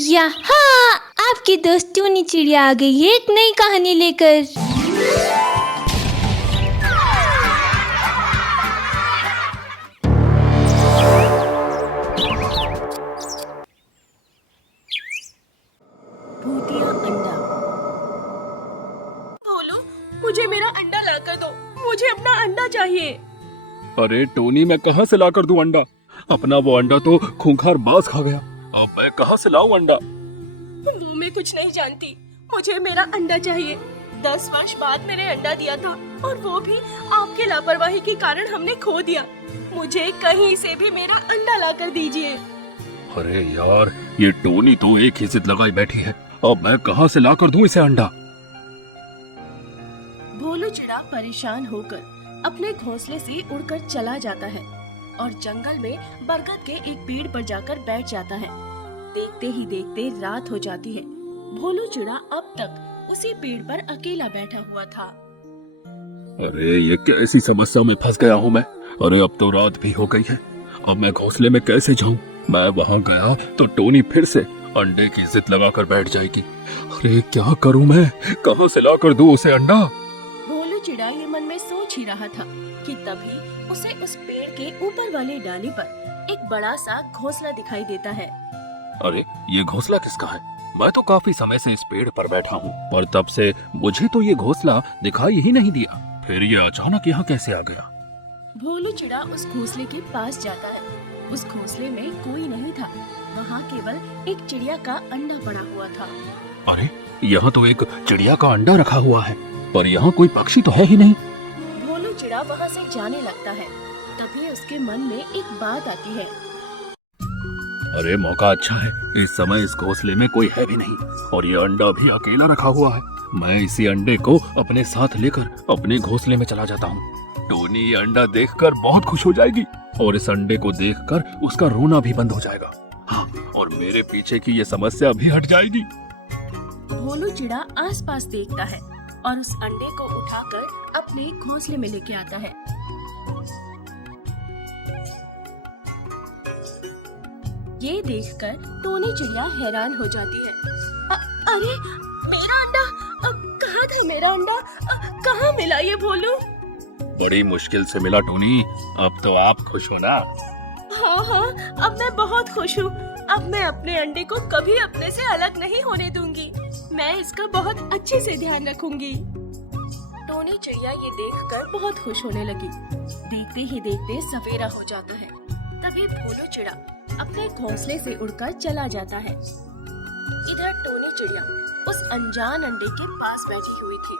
यहाँ आपकी दोस्त टूनी चिड़िया आ गई है एक नई कहानी लेकर। भूतिया अंडा। बोलो, मुझे मेरा अंडा लाकर दो, मुझे अपना अंडा चाहिए। अरे टोनी, मैं कहाँ से लाकर दूं अंडा? अपना वो अंडा तो खूंखार बाज खा गया। अब मैं कहाँ से लाऊं अंडा? वो मैं कुछ नहीं जानती, मुझे मेरा अंडा चाहिए। 10 वर्ष बाद मैंने अंडा दिया था और वो भी आपके लापरवाही के कारण हमने खो दिया। मुझे कहीं से भी मेरा अंडा लाकर दीजिए। अरे यार, ये टोनी तो एक ही जिद लगाई बैठी है। अब मैं कहाँ से लाकर दूं इसे अंडा? भोलू चिड़ा परेशान होकर अपने घोंसले से उड़कर चला जाता है और जंगल में बरगद के एक पेड़ पर जाकर बैठ जाता है। देखते ही देखते रात हो जाती है। भोलू चिड़ा अब तक उसी पेड़ पर अकेला बैठा हुआ था। अरे ये कैसी समस्या में फंस गया हूँ मैं। अरे अब तो रात भी हो गई है। अब मैं घोंसले में कैसे जाऊँ? मैं वहाँ गया तो टोनी फिर से अंडे की जिद लगाकर बैठ जाएगी। अरे क्या करूँ मैं? कहाँ से लाकर दूं उसे अंडा? भोलू चिड़ा ये मन में सोच ही रहा था कि तभी उसे उस पेड़ के ऊपर वाली डाली पर एक बड़ा सा घोंसला दिखाई देता है। अरे ये घोंसला किसका है? मैं तो काफी समय से इस पेड़ पर बैठा हूँ, पर तब से मुझे तो ये घोंसला दिखाई ही नहीं दिया। फिर ये अचानक यहाँ कैसे आ गया? भोलू चिड़ा उस घोंसले के पास जाता है। उस घोंसले में कोई नहीं था, वहाँ केवल एक चिड़िया का अंडा पड़ा हुआ था। अरे यहाँ तो एक चिड़िया का अंडा रखा हुआ है, पर यहाँ कोई पक्षी तो है ही नहीं। भोलू चिड़ा वहाँ से जाने लगता है। तभी उसके मन में एक बात आती है। अरे मौका अच्छा है, इस समय इस घोंसले में कोई है भी नहीं और ये अंडा भी अकेला रखा हुआ है। मैं इसी अंडे को अपने साथ लेकर अपने घोंसले में चला जाता हूँ। टोनी ये अंडा देखकर बहुत खुश हो जाएगी और इस अंडे को देखकर उसका रोना भी बंद हो जाएगा। हाँ, और मेरे पीछे की ये समस्या भी हट जाएगी। भोलू चिड़ा आसपास देखता है और उस अंडे को उठाकर अपने घोंसले में लेके आता है। ये देखकर टोनी चिड़िया हैरान हो जाती है। अरे मेरा अंडा! कहाँ था मेरा अंडा? कहाँ मिला ये भोलू? बड़ी मुश्किल से मिला टोनी। अब तो आप खुश हो ना? हाँ, अब मैं बहुत खुश हूँ। अब मैं अपने अंडे को कभी अपने से अलग नहीं होने दूंगी। मैं इसका बहुत अच्छे से ध्यान रखूंगी। टोनी चिड़िया ये देखकर बहुत खुश होने लगी। देखते ही देखते सवेरा हो जाता है। तभी भोलू चिड़ा अपने घोंसले से उड़कर चला जाता है। इधर टोनी चिड़िया उस अनजान अंडे के पास बैठी हुई थी।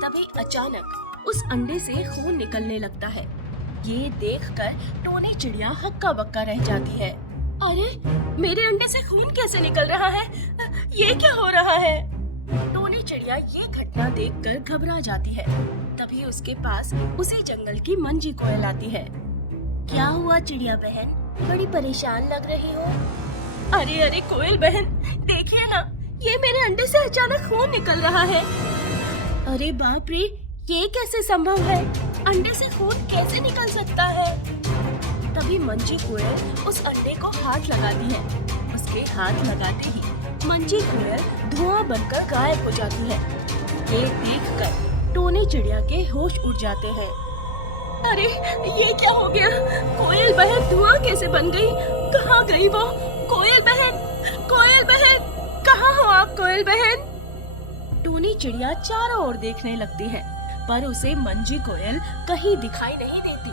तभी अचानक उस अंडे से खून निकलने लगता है। ये देखकर टोनी चिड़िया हक्का बक्का रह जाती है। अरे मेरे अंडे से खून कैसे निकल रहा है? ये क्या हो रहा है? टोनी चिड़िया ये घटना देखकर घबरा जाती है। तभी उसके पास उसी जंगल की मंजी कोयल आती है। क्या हुआ चिड़िया बहन, बड़ी परेशान लग रही हो? अरे कोयल बहन, देखिए ना, ये मेरे अंडे से अचानक खून निकल रहा है। अरे बाप रे, ये कैसे संभव है? अंडे से खून कैसे निकल सकता है? तभी मंजी कोयल उस अंडे को हाथ लगाती है। उसके हाथ लगाते ही मंजी कोयल धुआं बनकर गायब हो जाती है। ये देखकर टोनी चिड़िया के होश उड़ जाते हैं। अरे ये क्या हो गया? कोयल बहन धुआं कैसे बन गई? कहाँ गई वो? कोयल बहन, कोयल बहन, कहाँ हो आप कोयल बहन? टोनी चिड़िया चारों ओर देखने लगती है, पर उसे मंजी कोयल कहीं दिखाई नहीं देती।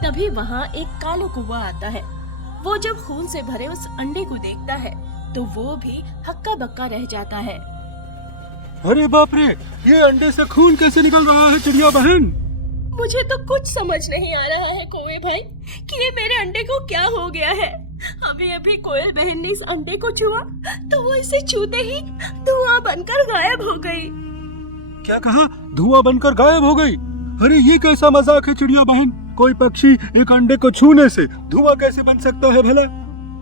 तभी वहाँ एक कालू कौवा आता है। वो जब खून से भरे उस अंडे को देखता है तो वो भी हक्का बक्का रह जाता है। अरे बाप रे, ये अंडे से खून कैसे निकल रहा है चिड़िया बहन? मुझे तो कुछ समझ नहीं आ रहा है कौवे भाई कि ये मेरे अंडे को क्या हो गया है। अभी कोयल बहन ने इस अंडे को छुआ तो वो इसे छूते ही धुआं बनकर गायब हो गई। क्या कहा? धुआं बनकर गायब हो गई? अरे ये कैसा मजाक है चिड़िया बहन? कोई पक्षी एक अंडे को छूने से धुआं कैसे बन सकता है भला?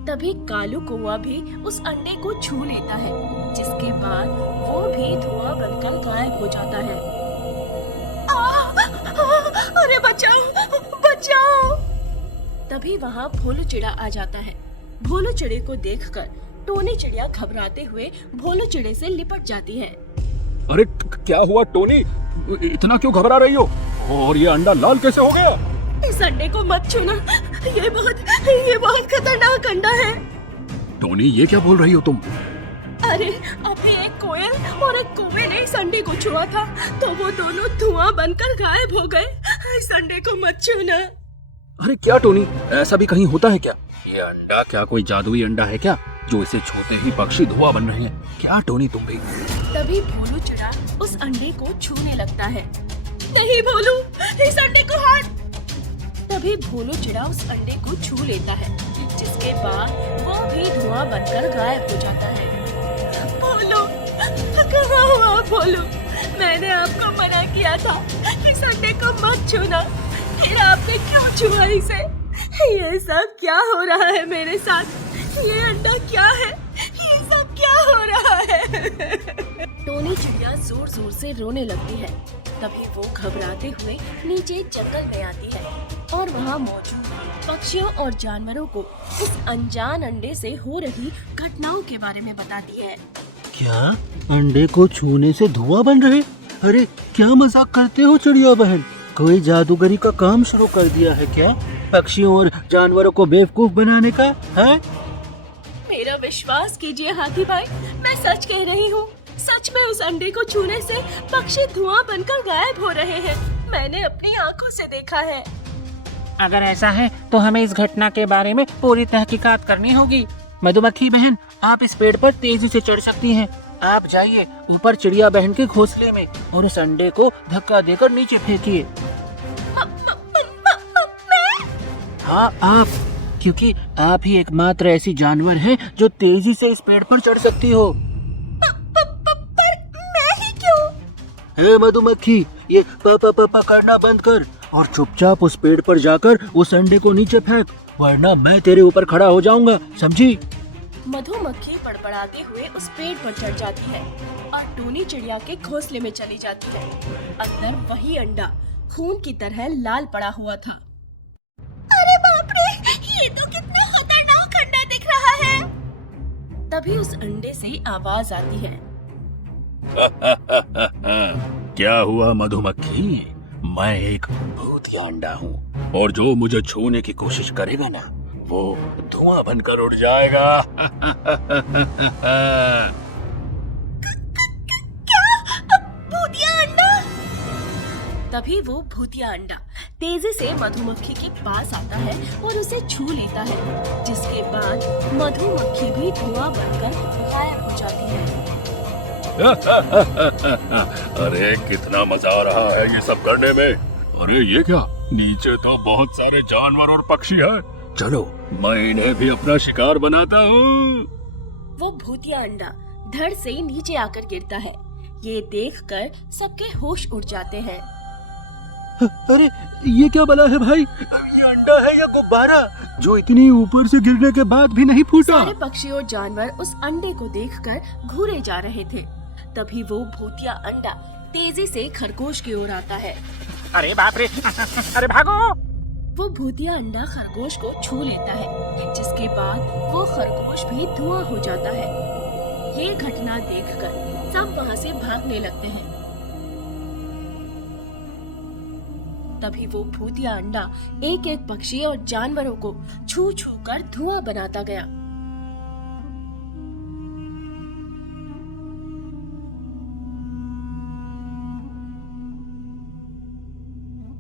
तभी कालू कौवा भी उस अंडे को छू लेता है, जिसके बाद वो भी धुआं बनकर गायब हो जाता है। अरे बचाओ, बचाओ! तभी वहाँ भोलू चिड़ा आ जाता है। भोलू चिड़े को देखकर टोनी चिड़िया घबराते हुए भोलू चिड़े से लिपट जाती है। अरे क्या हुआ टोनी, इतना क्यों घबरा रही हो? और ये अंडा लाल कैसे हो गया? इस अंडे को मत छूना, ये बहुत खतरनाक अंडा है। टोनी ये क्या बोल रही हो तुम? अरे अभी एक कोयल और एक कौवे ने इस अंडे को छुआ था तो वो दोनों धुआं बनकर गायब हो गए। इस अंडे को मत छूना। अरे क्या टोनी, ऐसा भी कहीं होता है क्या? ये अंडा क्या कोई जादुई अंडा है क्या, जो इसे छूते ही पक्षी धुआं बन रहे हैं? क्या टोनी तुम भी? तभी भोलू चिड़ा उस अंडे को छूने लगता है। नहीं भोलू, इस अंडे को हट। तभी भोलू चिड़ा उस अंडे को छू लेता है, जिसके बाद वो भी धुआं बनकर गायब हो जाता है। भोलू, कहाँ हो आप भोलू? मैंने आपको मना किया था इस अंडे को मत छूना, फिर आपने क्यों छुआ इसे? ये सब क्या हो रहा है मेरे साथ? ये अंडा क्या है? ये सब क्या हो रहा है? टोनी चिड़िया जोर जोर से रोने लगती है। तभी वो घबराते हुए नीचे जंगल में आती है और वहाँ मौजूद पक्षियों और जानवरों को इस अनजान अंडे से हो रही घटनाओं के बारे में बताती है। क्या अंडे को छूने से धुआं बन रहे? अरे क्या मजाक करते हो चिड़िया बहन, कोई जादूगरी का काम शुरू कर दिया है क्या, पक्षियों और जानवरों को बेवकूफ बनाने का है? मेरा विश्वास कीजिए हाथी भाई, मैं सच कह रही हूँ। सच में उस अंडे को छूने से पक्षी धुआं बनकर गायब हो रहे हैं। मैंने अपनी आंखों से देखा है। अगर ऐसा है तो हमें इस घटना के बारे में पूरी तहकीकात करनी होगी। मधुमक्खी बहन, आप इस पेड़ पर तेजी से चढ़ सकती हैं। आप जाइए ऊपर चिड़िया बहन के घोंसले में और उस अंडे को धक्का देकर नीचे फेंकिए। हाँ आप, क्योंकि आप ही एकमात्र ऐसी जानवर हैं जो तेजी से इस पेड़ पर चढ़ सकती हो। पर मैं ही क्यों? हे मधुमक्खी, ये पापा करना बंद कर और चुपचाप उस पेड़ पर जाकर उस अंडे को नीचे फेंक, वरना मैं तेरे ऊपर खड़ा हो जाऊंगा, समझी? मधुमक्खी बड़बड़ाते हुए उस पेड़ पर चढ़ जाती है और टोनी चिड़िया के घोंसले में चली जाती है। अंदर वही अंडा खून की तरह लाल पड़ा हुआ था। अरे बाप रे, ये तो कितना खतरनाक अंडा दिख रहा है। तभी उस अंडे से आवाज आती है। क्या हुआ मधुमक्खी? मैं एक भूतिया अंडा हूँ और जो मुझे छूने की कोशिश करेगा ना, वो धुआं बनकर उड़ जाएगा। क्या? भूतिया अंडा? तभी वो भूतिया अंडा तेजी से मधुमक्खी के पास आता है और उसे छू लेता है, जिसके बाद मधुमक्खी भी धुआं बनकर गायब हो जाती है। अरे कितना मजा आ रहा है ये सब करने में। अरे ये क्या, नीचे तो बहुत सारे जानवर और पक्षी हैं। चलो मैं इन्हें भी अपना शिकार बनाता हूँ। वो भूतिया अंडा धड़ से नीचे आकर गिरता है। ये देखकर सबके होश उड़ जाते हैं। अरे ये क्या बला है भाई, ये अंडा है या गुब्बारा जो इतनी ऊपर से गिरने के बाद भी नहीं फूटा? सारे पक्षी और जानवर उस अंडे को देखकर घूरे जा रहे थे। तभी वो भूतिया अंडा तेजी से खरगोश की ओर आता है। अरे बाप रे, अरे भागो! वो भूतिया अंडा खरगोश को छू लेता है, जिसके बाद वो खरगोश भी धुआं हो जाता है। ये घटना देखकर सब वहाँ से भागने लगते हैं। तभी वो भूतिया अंडा एक एक पक्षी और जानवरों को छू छू कर धुआं बनाता गया।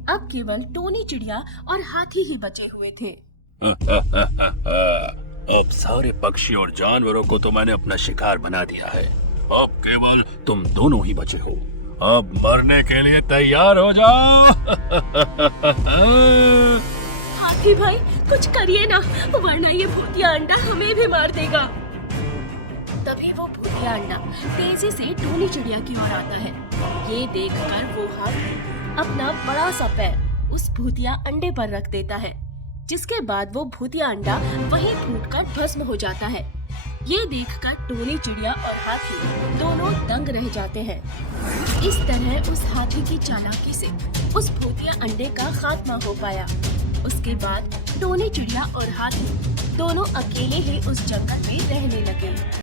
अब केवल टोनी चिड़िया और हाथी ही बचे हुए थे। अब सारे पक्षी और जानवरों को तो मैंने अपना शिकार बना दिया है। अब केवल तुम दोनों ही बचे हो। अब मरने के लिए तैयार हो जाओ। हाथी भाई कुछ करिए ना, वरना ये भूतिया अंडा हमें भी मार देगा। तभी वो भूतिया अंडा तेजी से टोनी चिड़िया की ओर आता है। ये देखकर वो हाथी अपना बड़ा सा पैर उस भूतिया अंडे पर रख देता है, जिसके बाद वो भूतिया अंडा वहीं फूटकर भस्म हो जाता है। ये देखकर टोनी चिड़िया और हाथी दोनों दंग रह जाते हैं। इस तरह उस हाथी की चालाकी से उस भूतिया अंडे का खात्मा हो पाया। उसके बाद टोनी चिड़िया और हाथी दोनों अकेले ही उस जंगल में रहने लगे।